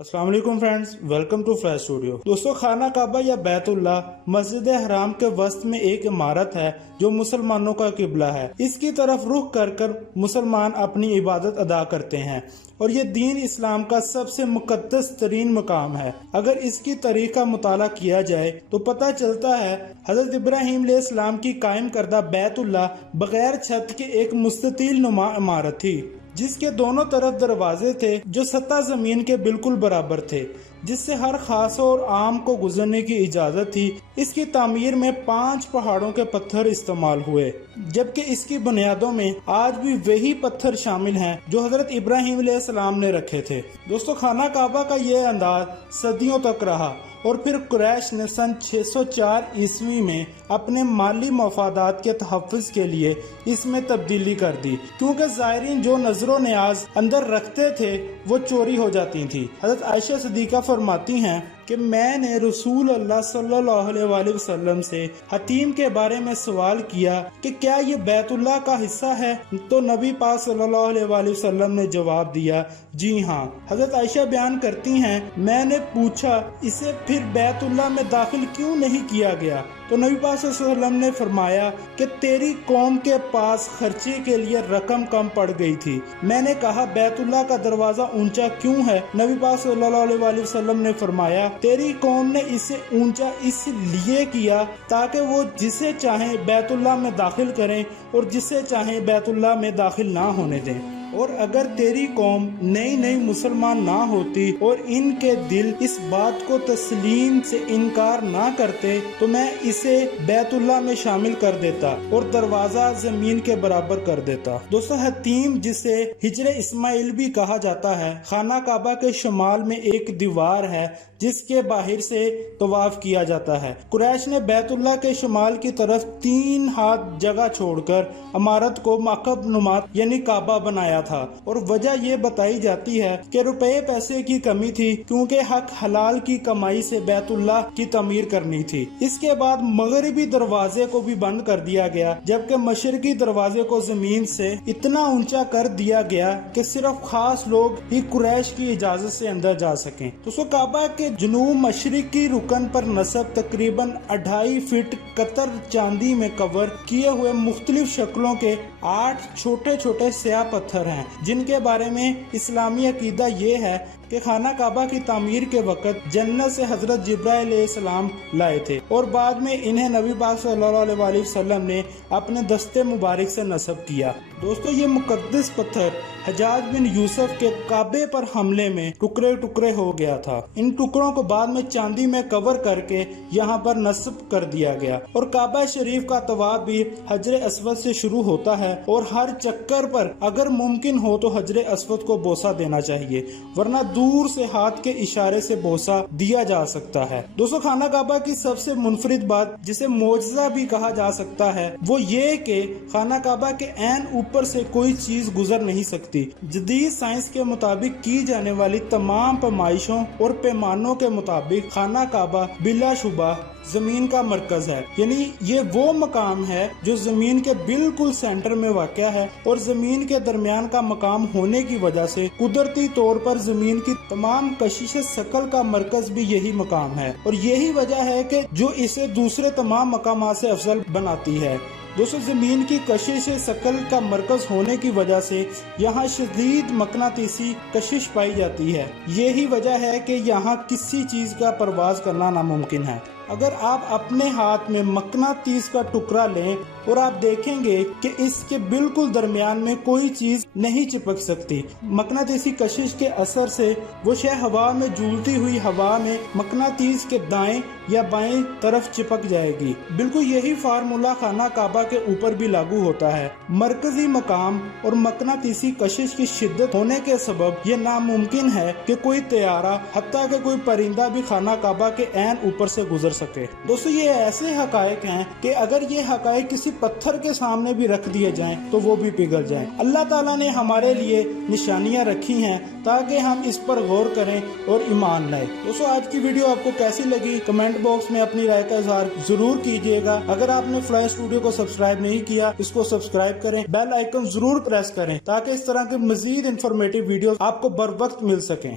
अस्सलाम वालेकुम friends, welcome to Flash Studio. दोस्तों, खाना काबा या बैतुल्लाह मस्जिद हराम के वस्त में एक इमारत है जो मुसलमानों का किबला है। इसकी तरफ रुख कर कर मुसलमान अपनी इबादत अदा करते हैं और ये दीन इस्लाम का सबसे मुकद्दस तरीन मकाम है। अगर इसकी तारीख का मुताला किया जाए तो पता चलता है हजरत इब्राहीम अलैहिस्सलाम की कायम करदा बैतुल्लाह बगैर छत के एक मुस्ततील नुमा इमारत थी जिसके दोनों तरफ दरवाजे थे जो सतह जमीन के बिल्कुल बराबर थे, जिससे हर खास और आम को गुजरने की इजाजत थी। इसकी तामीर में 5 पहाड़ों के पत्थर इस्तेमाल हुए, जबकि इसकी बुनियादों में आज भी वही पत्थर शामिल हैं जो हजरत इब्राहीम अलैहिस्सलाम ने रखे थे। दोस्तों, खाना काबा का ये अंदाज सदियों तक रहा और फिर कुरैश ने सन 604 ईस्वी में अपने माली मफादात के तहफ़्फ़ुज़ के लिए इसमें तब्दीली कर दी, क्योंकि ज़ायरीन जो नजरो न्याज अंदर रखते थे वो चोरी हो जाती थी। हज़रत आयशा सिद्दीक़ा फरमाती हैं कि मैंने रसूल अल्लाह सल्लल्लाहु अलैहि वसल्लम से हतीम के बारे में सवाल किया कि क्या ये बैतुल्लाह का हिस्सा है, तो नबी पाक सल्लल्लाहु अलैहि वसल्लम ने जवाब दिया, जी हाँ। हजरत आयशा बयान करती हैं, मैंने पूछा इसे फिर बैतुल्लाह में दाखिल क्यों नहीं किया गया, तो नबी पाक सल्लल्लाहु अलैहि वसल्लम ने फरमाया कि तेरी कौम के पास खर्चे के लिए रकम कम पड़ गई थी। मैंने कहा बैतुल्लाह का दरवाजा ऊंचा क्यों है? नबी पाक सल्लल्लाहु अलैहि वसल्लम ने फरमाया तेरी कौम ने इसे ऊंचा इसलिए किया ताकि वो जिसे चाहे बैतुल्लाह में दाखिल करें और जिसे चाहे बैतुल्लाह में दाखिल ना होने दें। और अगर तेरी कौम नई नई मुसलमान ना होती और इनके दिल इस बात को तस्लीम से इनकार ना करते तो मैं इसे बैतुल्लाह में शामिल कर देता और दरवाजा जमीन के बराबर कर देता। दोस्तों, हतीम जिसे हिजरे इस्माइल भी कहा जाता है, खाना काबा के शुमाल में एक दीवार है जिसके बाहर से तवाफ किया जाता है। कुरैश ने बैतुल्लाह के शुमाल की तरफ 3 हाथ जगह छोड़कर इमारत को मकब नुमा यानी काबा बनाया था और वजह ये बताई जाती है कि रुपए पैसे की कमी थी, क्योंकि हक हलाल की कमाई से बैतुल्लाह की तमीर करनी थी। इसके बाद मगरिबी दरवाजे को भी बंद कर दिया गया, जबकि मशरकी दरवाजे को जमीन से इतना ऊंचा कर दिया गया कि सिर्फ खास लोग ही कुरैश की इजाजत से अंदर जा सकें। तो काबा के जनूब मशरिकी रुकन पर नस्ब तकरीबन 2.5 फीट कतर चांदी में कवर किए हुए मुख्तलिफ शक्लों के 8 छोटे छोटे स्याह पत्थर हैं, जिनके बारे में इस्लामी अकीदा ये है कि खाना काबा की तामीर के वक़्त जन्नत से हजरत जिब्राइल अलैहिस्सलाम लाए थे और बाद में इन्हें नबी पाक सल्लल्लाहु अलैहि वसल्लम ने अपने दस्ते मुबारक से नस्ब किया। दोस्तों, ये मुकद्दस पत्थर हज्जाज बिन यूसुफ के काबे पर हमले में टुकड़े टुकड़े हो गया था। इन टुकड़ों को बाद में चांदी में कवर करके यहाँ पर नस्ब कर दिया गया और काबा शरीफ का तवाफ भी हजरे अस्वद से शुरू होता है और हर चक्कर पर अगर मुमकिन हो तो हजरे अस्वद को बोसा देना चाहिए, वरना दूर से हाथ के इशारे से बोसा दिया जा सकता है। दोस्तों, खाना काबा की सबसे मुनफरिद बात, जिसे मोजज़ा भी कहा जा सकता है, वो ये कि खाना काबा के ऐन ऊपर से कोई चीज गुजर नहीं सकती। जदीद साइंस के मुताबिक की जाने वाली तमाम पैमाइशों और पैमानों के मुताबिक खाना काबा बिलाशुबा जमीन का मरकज है, यानी ये वो मकाम है जो जमीन के बिल्कुल सेंटर में वाक़या है और जमीन के दरमियान का मकाम होने की वजह से कुदरती तौर पर जमीन की तमाम कशिश शकल का मरकज भी यही मकाम है और यही वजह है कि जो इसे दूसरे तमाम मकामात से अफजल बनाती है। दोस्तों, जमीन की कशिश शकल का मरकज होने की वजह से यहाँ शदीद मकनातीसी कशिश पाई जाती है। यही वजह है कि यहाँ किसी चीज का परवाज करना नामुमकिन है। अगर आप अपने हाथ में मकनातीस का टुकड़ा लें और आप देखेंगे कि इसके बिल्कुल दरमियान में कोई चीज नहीं चिपक सकती। मकनातीसी कशिश के असर से वो शय हवा में झूलती हुई हवा में मकनातीस के दाएं या बाएं तरफ चिपक जाएगी। बिल्कुल यही फार्मूला खाना काबा के ऊपर भी लागू होता है। मरकजी मकाम और मकनातीसी कशिश की शिद्दत होने के सबब ये नामुमकिन है कि कोई तैयारा हत्ता कि कोई परिंदा भी खाना काबा के ऐन ऊपर से गुजर सके। दोस्तों, ये ऐसे हकायक हैं कि अगर ये हकायक किसी पत्थर के सामने भी रख दिए जाएं तो वो भी पिघल जाएं। अल्लाह ताला ने हमारे लिए निशानियां रखी हैं ताकि हम इस पर गौर करें और ईमान लाएं। दोस्तों, आज की वीडियो आपको कैसी लगी कमेंट बॉक्स में अपनी राय का इजहार जरूर कीजिएगा। अगर आपने फ्लैश स्टूडियो को सब्सक्राइब नहीं किया, इसको सब्सक्राइब करें, बेल आइकन जरूर प्रेस करें ताकि इस तरह के मजीद इंफॉर्मेटिव वीडियो आपको बर वक्त मिल सकें।